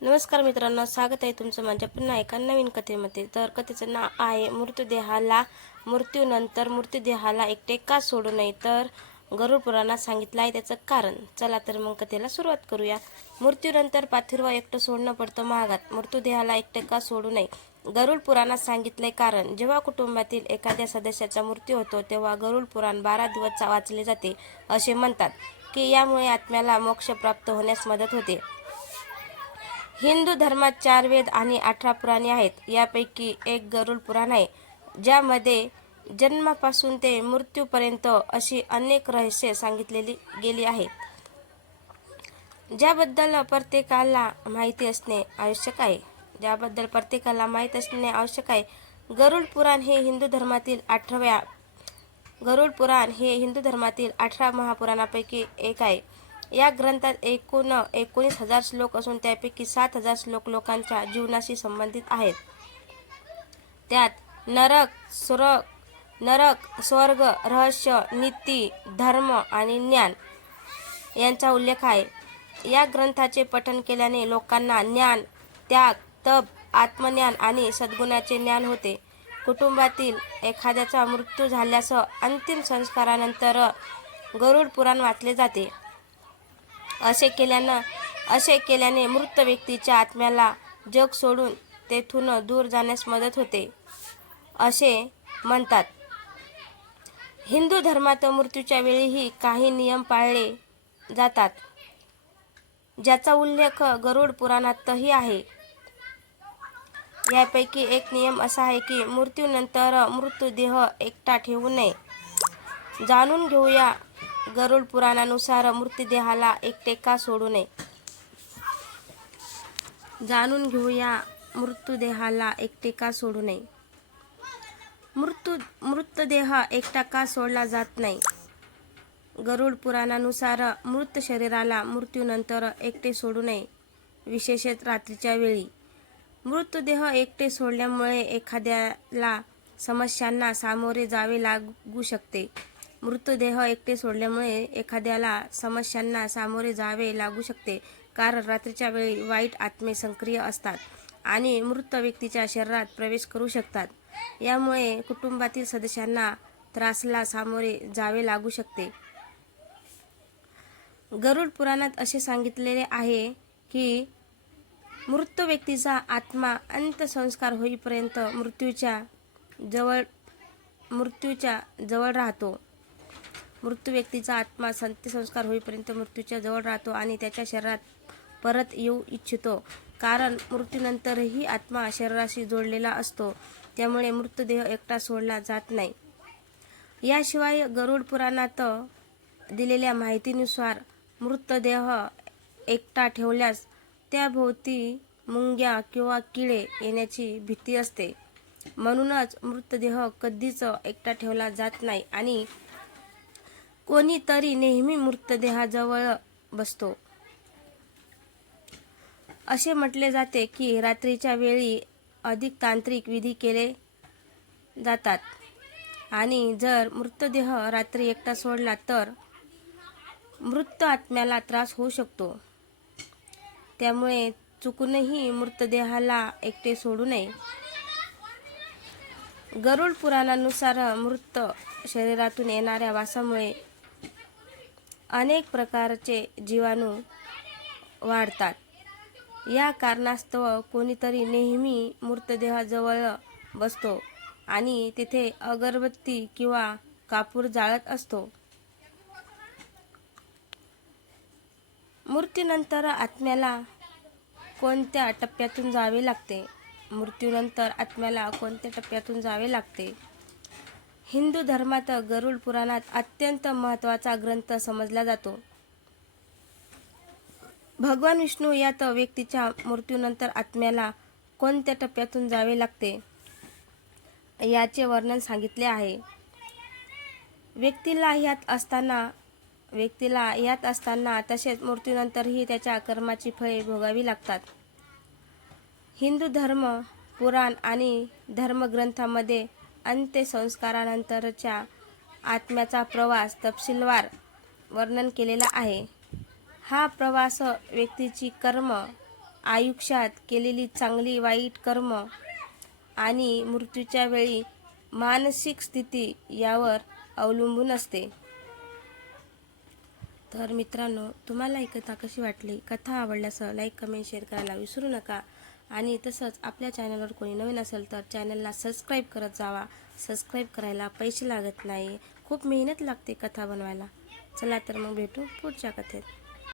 नमस्कार मित्रांनो स्वागत आहे तुमचं माझ्या पुन्हा एका नवीन कथेमध्ये. तर कथेचं नाव आहे मृत्यूदेहाला मृत्यूनंतर मृत्यूदेहाला एकटे का सोडू नये? तर गरुड पुराणात सांगितलं आहे त्याचं कारण. चला तर मग कथेला सुरुवात करूया. मृत्यूनंतर पाथिरवा एकटं सोडणं पडतं महागात. मृत्यूदेहाला एकटे का सोडू नये? गरुड पुराणात सांगितलंय कारण. जेव्हा कुटुंबातील एखाद्या सदस्याचा मृत्यू होतो तेव्हा गरुड पुराण बारा दिवस वाचले जाते असे म्हणतात की यामुळे आत्म्याला मोक्ष प्राप्त होण्यास मदत होते. हिंदू धर्मात चार वेद आणि अठरा पुराणे आहेत. यापैकी एक गरुड पुराण आहे ज्यामध्ये जन्मापासून ते मृत्यूपर्यंत अशी अनेक रहस्ये सांगितलेली गेली आहेत. ज्याबद्दल प्रत्येकाला माहिती असणे आवश्यक आहे. ज्याबद्दल प्रत्येकाला माहीत असणे आवश्यक आहे. गरुड पुराण हे हिंदू धर्मातील अठराव्या गरुड पुराण हे हिंदू धर्मातील अठरा महापुराणापैकी एक आहे. या ग्रंथात एकूण एकोणीस हजार श्लोक असून त्यापैकी सात हजार श्लोक लोकांच्या जीवनाशी संबंधित आहेत. त्यात नरक स्वर नरक स्वर्ग रहस्य नीती धर्म आणि ज्ञान यांचा उल्लेख आहे. या ग्रंथाचे पठन केल्याने लोकांना ज्ञान त्याग तप आत्मज्ञान आणि सद्गुणाचे ज्ञान होते. कुटुंबातील एखाद्याचा मृत्यू झाल्यास अंतिम संस्कारानंतर गरुड पुराण वाचले जाते. असे केल्यानं असे केल्याने मृत व्यक्तीच्या आत्म्याला जग सोडून तेथून दूर जाण्यास मदत होते असे म्हणतात. हिंदू धर्मात मृत्यूच्या वेळीही काही नियम पाळले जातात ज्याचा उल्लेख गरुड पुराणातही आहे. यापैकी एक नियम असा आहे की मृत्यूनंतर मृत्यूदेह एकटा ठेवू नये. जाणून घेऊया गरुड पुराणानुसार मृतदेहाला एकटेका सोडू नये? जाणून घेऊया मृतदेहाला एकटेका सोडू नये. मृत्यू मृतदेह एकटा का सोडला जात नाही? गरुड पुराणानुसार मृत शरीराला मृत्यूनंतर एकटे सोडू नये विशेषत रात्रीच्या वेळी. मृतदेह एकटे सोडल्यामुळे एखाद्याला समस्यांना सामोरे जावे लागू शकते. मृतदेह एकटे सोडल्यामुळे एखाद्याला समस्यांना सामोरे जावे लागू शकते कारण रात्रीच्या वेळी वाईट आत्मे सक्रिय असतात आणि मृत व्यक्तीच्या शरीरात प्रवेश करू शकतात. यामुळे कुटुंबातील सदस्यांना त्रासला सामोरे जावे लागू शकते. गरुड पुराणात असे सांगितलेले आहे की मृत व्यक्तीचा आत्मा अंत्यसंस्कार होईपर्यंत मृत्यूच्या जवळ मृत्यूच्या जवळ राहतो. मृत्यू व्यक्तीचा आत्मा अंत्यसंस्कार होईपर्यंत मृत्यूच्या जवळ राहतो आणि त्याच्या शरीरात परत येऊ इच्छितो. कारण मृत्यूनंतरही आत्मा शरीराशी जोडलेला असतो. त्यामुळे मृतदेह एकटा सोडला जात नाही. याशिवाय गरुड पुराणात दिलेल्या माहितीनुसार मृतदेह एकटा ठेवल्यास त्याभोवती मुंग्या किंवा किडे येण्याची भीती असते. म्हणूनच मृतदेह कधीच एकटा ठेवला जात नाही आणि कोणीतरी नेहमी मृतदेहाजवळ बसतो. असे म्हटले जाते की रात्रीच्या वेळी अधिक तांत्रिक विधी केले जातात. आणि जर मृतदेह रात्री एकटा सोडला तर मृत आत्म्याला त्रास होऊ शकतो. त्यामुळे चुकूनही मृतदेहाला एकटे सोडू नये. गरुड पुराणानुसार मृत शरीरातून येणाऱ्या वासामुळे अनेक प्रकारचे जीवाणू वाढतात. या कारणास्तव कोणीतरी नेहमी मृतदेहाजवळ बसतो आणि तिथे अगरबत्ती किंवा कापूर जाळत असतो. मृत्यूनंतर आत्म्याला कोणत्या टप्प्यातून जावे लागते? मृत्यूनंतर आत्म्याला कोणत्या टप्प्यातून जावे लागते? हिंदू धर्मात गरुड पुराणात अत्यंत महत्त्वाचा ग्रंथ समजला जातो. भगवान विष्णू यात व्यक्तीच्या मृत्यूनंतर आत्म्याला कोणत्या टप्प्यातून जावे लागते? याचे वर्णन सांगितले आहे. व्यक्तीला यात असताना व्यक्तीला यात असताना तसेच मृत्यूनंतरही त्याच्या कर्माची फळे भोगावी लागतात. हिंदू धर्म पुराण आणि धर्मग्रंथामध्ये अंत्यसंस्कारानंतरच्या आत्म्याचा प्रवास तपशीलवार वर्णन केलेला आहे. हा प्रवास व्यक्तीची कर्म आयुष्यात केलेली चांगली वाईट कर्म आणि मृत्यूच्या वेळी मानसिक स्थिती यावर अवलंबून असते. तर मित्रांनो तुम्हाला ही कथा कशी वाटली? कथा आवडल्यास लाईक कमेंट शेअर करायला विसरू नका. आणि तसंच आपल्या चॅनलवर कोणी नवीन असेल तर चॅनलला सबस्क्राईब करत जावा. सबस्क्राईब करायला पैसे लागत नाही. खूप मेहनत लागते कथा बनवायला. चला तर मग भेटू पुढच्या कथेत.